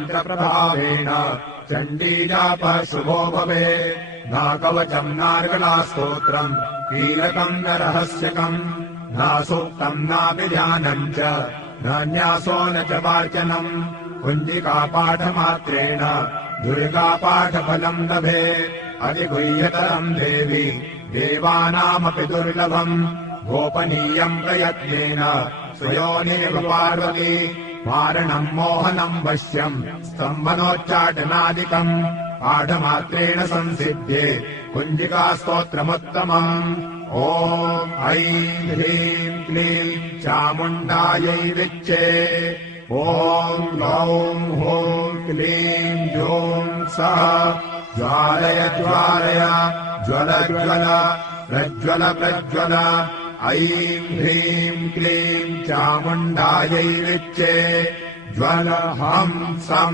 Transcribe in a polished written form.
प्रभावेण चण्डीजापः शुभो भवे नाकवचम् नार्गलास्तोत्रम् कीलकम् न रहस्यकम् नासूक्तम् नाभिधानम् च न न्यासो न च वाचनम् कुञ्जिकापाठमात्रेण दुर्गापाठफलम् लभे अधिगुह्यतरम् देवि देवानामपि दुर्लभम् गोपनीयम् प्रयत्नेन स्वयोनेव पार्वती मारणम् मोहनम् वश्यम् स्तम्भनोच्चाटनादिकम् पाठमात्रेण संसिध्ये कुञ्जिकास्तोत्रमुत्तमम् ॐ ऐं ह्रीं क्लीं चामुण्डायै विच्चे ॐ गौं हूं क्लीं जूं सः ज्वालय ज्वालय ज्वल ज्वल प्रज्वल प्रज्वल ऐं ह्रीं क्लीं चामुण्डायै विच्चे ज्वल हं सम्